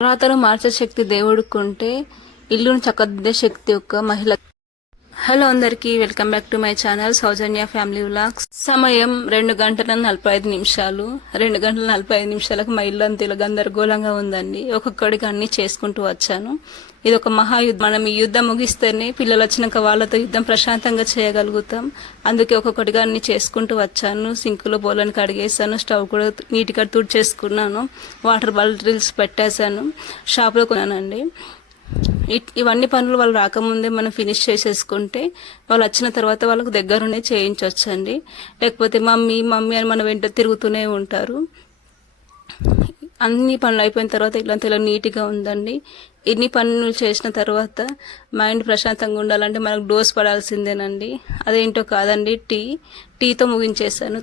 పురాతన మార్చే శక్తి దేవుడుకుంటే ఇల్లును చక్కదిద్దే శక్తి ఒక మహిళ. హలో అందరికీ, welcome back to my channel Soujanya family vlogs. సమయం 2:45. 2:45 మా ఇల్లు అంత ఇలా గందరగోళంగా ఉందండి. ఒక్కొక్కడికి అన్ని చేసుకుంటూ వచ్చాను. ఇది ఒక మహాయుద్ధం. మనం ఈ యుద్ధం ముగిస్తేనే పిల్లలు వచ్చినాక వాళ్ళతో యుద్ధం ప్రశాంతంగా చేయగలుగుతాం. అందుకే ఒక్కొక్కటిగా అన్ని చేసుకుంటూ వచ్చాను. సింకులో బోలని కడిగేసాను, స్టవ్ కూడా నీట్గా తుడిచేసుకున్నాను, వాటర్ బాటిల్స్ పెట్టేశాను, షాప్లో కొన్నానండి. ఇవన్నీ పనులు వాళ్ళు రాకముందే మనం ఫినిష్ చేసేసుకుంటే వాళ్ళు వచ్చిన తర్వాత వాళ్ళకు దగ్గరుండే చేయించవచ్చండి. లేకపోతే మమ్మీ మమ్మీ అని మన వెంట తిరుగుతూనే ఉంటారు. అన్ని పనులు అయిపోయిన తర్వాత ఇల్లంతా ఇలా నీట్గా ఉందండి. ఇన్ని పనులు చేసిన తర్వాత మైండ్ ప్రశాంతంగా ఉండాలంటే మనకు డోస్ పడాల్సిందేనండి. అదేంటో కాదండి, టీతో ముగించేసాను.